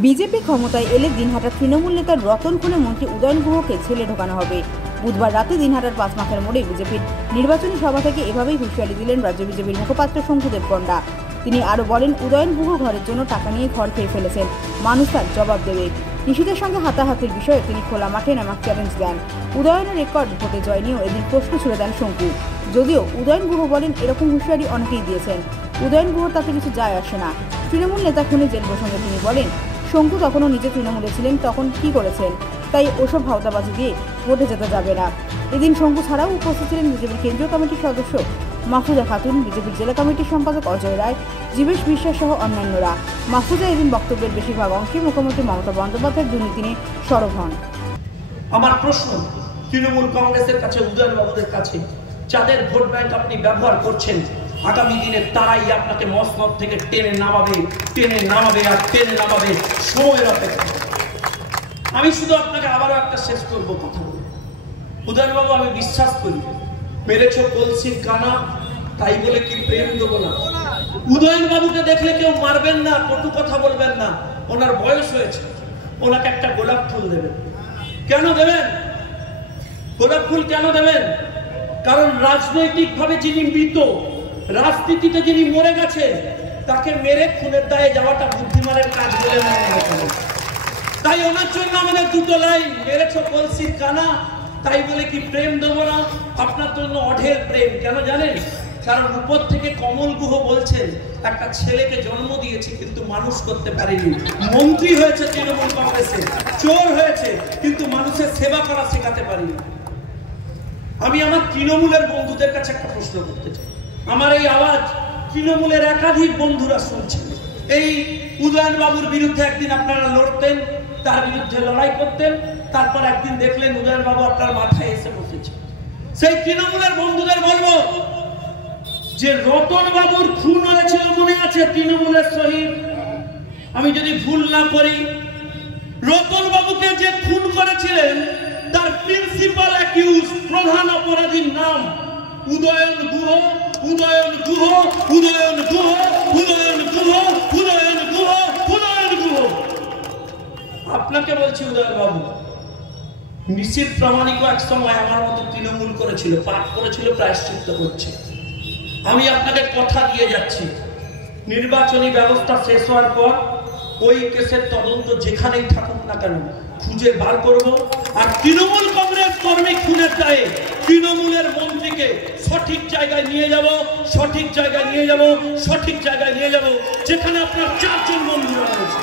BJP ক্ষমতায় এলে দিনহাটার তৃণমূল নেতার রতন খুনে মন্ত্রী উদয়ন গুহকে ছেলে ঢোকানো হবে। বুধবার রাতে দিনহাটার 5 মাথার মোড়ে বিজেপির নির্বাচনী সভা থেকে এভাবেই হুঁশিয়ারি দিলেন রাজ্য বিজেপির মুখপাত্র শঙ্কুদেব পণ্ডা। তিনি আরও বলেন, উদয়ন গুহ ঘরের জন্য টাকা নিয়ে ঘর খেয়ে ফেলেছেন, মানুষ তার জবাব দেবে। নিশীথের সঙ্গে হাতাহাতির বিষয়ে তিনি খোলা মাঠে নামার চ্যালেঞ্জ দেন। উদয়নের রেকর্ড ভোটে জয় নিয়েও এদিন প্রশ্ন ছুড়ে দেন শঙ্কু। যদিও উদয়ন গুহ বলেন, এরকম হুঁশিয়ারি অনেকেই দিয়েছেন, উদয়ন গুহর তাতে কিছু যায় আসে না। তৃণমূল নেতা খুনে জেল প্রসঙ্গে তিনি বলেন, শঙ্কু তখনও নিজে তৃণমূলে ছিলেন, তখন কি করেছেন, তাই ওসব ভাওতাবাজি দিয়ে ভোটে যেতে যাবে না। এদিন শঙ্কু ছাড়াও উপস্থিত ছিলেন বিজেপির কেন্দ্রীয় কমিটির সদস্য মাহফুজা খাতুন, বিজেপির জেলা কমিটির সম্পাদক অজয় রায়, জীবেশ বিশ্বাস সহ অন্যান্যরা। মাহফুজা এদিন বক্তব্যের বেশিরভাগ অংশে মুখ্যমন্ত্রী মমতা বন্দ্যোপাধ্যায়ের দুর্নীতি নিয়ে সরব হন। আমার প্রশ্ন তৃণমূল কংগ্রেসের কাছে, উদয়ন বাবুদের কাছে, যাদের ভোট ব্যাংক আপনি ব্যবহার করছেন, আগামী দিনে তারাই আপনাকে মসনদ থেকে টেনে নামাবে আর টেনে নামাবে সময়ের অপেক্ষা। আমি শুধু আপনাকে আবারও একটা শেষ করবো কথা বলে, উদয়ন বাবু, আমি বিশ্বাস করি মেরেছ কলসির কানা, তাই বলে কি প্রেম দেবো না। উদয়ন বাবুকে দেখলে কেউ মারবেন না, কটু কথা বলবেন না। ওনার বয়স হয়েছে, ওনাকে একটা গোলাপ ফুল দেবেন। কেন দেবেন গোলাপ ফুল? কেন দেবেন? কারণ রাজনৈতিকভাবে যিনি মৃত, রাজনীতিতে যিনি মরে গেছে, তাকে মেরে খুনের দায়ে যাওয়াটা বুদ্ধিমানের কাজ বলে মনে হয়েছিল। তাই ওনার জন্য আমাদের দুটো লাইন, মেরেছ কলসির কানা, তাই বলে কি প্রেম দেবো না। আপনার জন্য অঢেল প্রেম। কেন জানেন? কারণ উপর থেকে কমল গুহ বলছেন, একটা ছেলেকে জন্ম দিয়েছি কিন্তু মানুষ করতে পারিনি। মন্ত্রী হয়েছে তৃণমূল কংগ্রেসে, চোর হয়েছে কিন্তু মানুষের সেবা করা শেখাতে পারিনি। আমি আমার তৃণমূলের বন্ধুদের কাছে একটা প্রশ্ন করতে চাই। আমার এই আওয়াজ তৃণমূলের একাধিক বন্ধুরা শুনছেন। এই উদয়ন বাবুর বিরুদ্ধে একদিন আপনারা লড়তেন, তার বিরুদ্ধে লড়াই করতেন, তারপর একদিন দেখলেন উদয়ন বাবু আপনার মাথায় এসে বসেছে। সেই তৃণমূলের বন্ধুদের বলবো যে রতন বাবুর খুন হয়েছিল, মনে আছে? তৃণমূলের শহীদ, আমি যদি ভুল না করি, রতন বাবুকে যে খুন করেছিলেন তার প্রিন্সিপাল অ্যাকিউজ, প্রধান অপরাধীর নাম উদয়ন গুহ। উদয়ন গুহ, উদয়ন গুহ, উদয়ন গুহ, উদয়ন গুহ, উদয়ন গুহ। আপনাকে বলছি উদয়ন বাবু, নিশ্চিত প্রামাণিক এক সময় আমার মতো তৃণমূল করেছিল, পাপ করেছিল, প্রায়শ্চিত্ত করছে। আমি আপনাকে কথা দিয়ে যাচ্ছি, নির্বাচনী ব্যবস্থা শেষ হওয়ার পর ওই কেসের তদন্ত যেখানেই থাকুক না কেন খুঁজে বার করব। আর তৃণমূল কংগ্রেস কর্মী খুনের দায়ে তৃণমূলের মন্ত্রীকে সঠিক জায়গায় নিয়ে যাব, সঠিক জায়গায় নিয়ে যাব, সঠিক জায়গায় নিয়ে যাব, যেখানে আপনার 4 জন বন্ধুরা রয়েছে।